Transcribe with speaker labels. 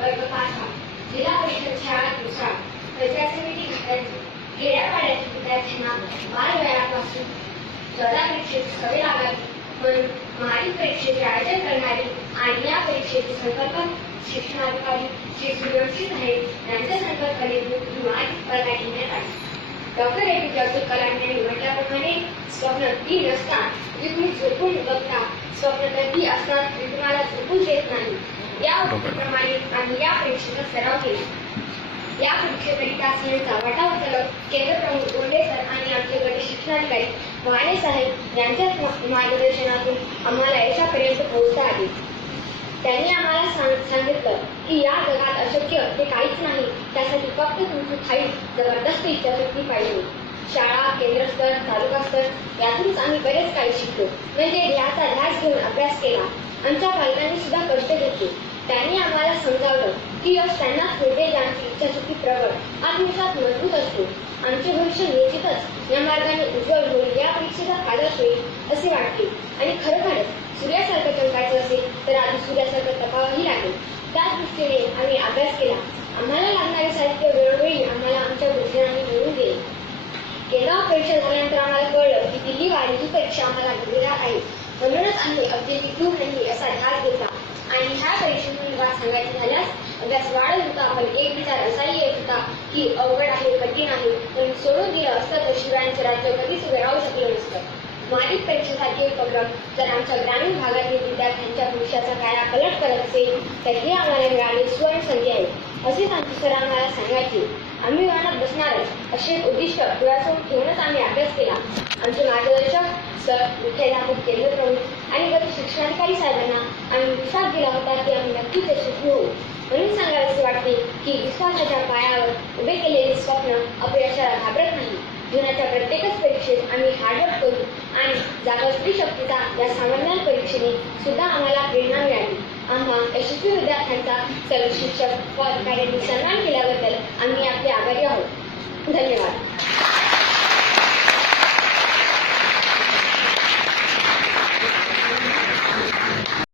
Speaker 1: वर्ग पाचवा जिल्हा परिषद शाळा प्रचार पंचायत समिती विद्यार्थी खेड्यापाड्यातील विद्यार्थ्यांना बालवयापासून स्पर्धा परीक्षेची सवय लागावी. म्हणून मागील परीक्षेचे आयोजन करणारी आणि या परीक्षेचे संकल्पक शिक्षणाधिकारी श्री सूर्यवंशी साहेब यांच्या संकल्पने स्पर्धा घेण्यात आली. डॉक्टर ए पी जे अब्दुल कलाम यांनी म्हटल्याप्रमाणे स्वप्न ती नसतात ती तुम्ही झोपून बघता. स्वप्न तर ती असतात ती तुम्हाला झोपून देत नाही. या उपक्रमाने आम्ही या परीक्षेचा सराव केला या परीक्षेकरिता सीएचा वाटा उचलत केंद्र प्रमुख गोंडे सर आणि आमचे गट शिक्षणाधिकारी वाणे साहेब यांच्या मार्गदर्शनातून आम्हाला यशापर्यंत पोहोचता आले. त्यांनी आम्हाला सांग- सांगितलं की या जगात अशक्य ते काहीच नाही त्यासाठी फक्त तुमची थाई जबरदस्त इच्छाशक्ती पाहिजे. शाळा केंद्रस्तर तालुका स्तर यातूनच आम्ही बरेच काही शिकलो. म्हणजे ध्याचा ध्यास घेऊन अभ्यास केला. आमच्या पालकांनी सुद्धा कष्ट घेतले. त्यांनी आम्हाला समजावलं की यश त्यांना मिळते ज्यांची इच्छाशक्ती प्रबळ आत्मसात मजबूत असतो. आमचे भविष्य निश्चितच या मार्गाने उज्ज्वल होईल या परीक्षेचा फायदा होईल असे वाटते. आणि खरोखरच सूर्यासारखं चमकायचं असेल तर आधी सूर्यासारखं तपावाही लागेल. त्याच दृष्टीने आम्ही अभ्यास केला. आम्हाला लागणारे साहित्य वेळोवेळी आम्हाला आमच्या गुरुजनांनी मिळून दिले. केंद्रावर परीक्षा झाल्यानंतर आम्हाला कळलं की दिल्ली वाढीची परीक्षा आम्हाला गुजरात आहे. म्हणूनच आम्ही अगदी निघून नाही असा ध्यास घेतला. आणि ह्या परीक्षेतून वाद सांगायचे झाल्यास अभ्यास वाढत होता पण एक विचार असाही येत होता की अवघड आहे कठीण आहे पण सोडून दिलं असतं तर शिवरायांचं राज्य कधीच उभे राहू शकलं नसतं. मालिक परीक्षेसारखे उपक्रम जर आमच्या ग्रामीण भागातील विद्यार्थ्यांच्या भविष्याचा काया पलट करत असेल तर हे आम्हाला मिळाले सुवर्ण संधी आहे. असेच आमचे सर आम्हाला सांगायचे आम्ही वाहनात बसणारच असे उद्दिष्ट डोळ्यासमोर ठेवूनच आम्ही अभ्यास केला. आमचे मार्गदर्शक सर मुख्याध्यापक केंद्र प्रमुख आणि गट शिक्षणाधिकारी साहेबांना आम्ही विश्वास दिला होता की आम्ही नक्कीच यशस्वी होऊ म्हणून सांगायचे वाटते की विश्वासाच्या पायावर उभे केलेले स्वप्न अपयशाला घाबरत नाही जीवनाच्या प्रत्येकच परीक्षेत आम्ही हार्डवर्क करू आणि जागा स्त्री शक्तीचा या सामान्य परीक्षेने सुद्धा आम्हाला प्रेरणा मिळाली आम्हा यशस्वी विद्यार्थ्यांचा सर्व शिक्षक पद अधिकाऱ्यांनी सन्मान केल्याबद्दल आम्ही आपले आभारी आहोत. धन्यवाद.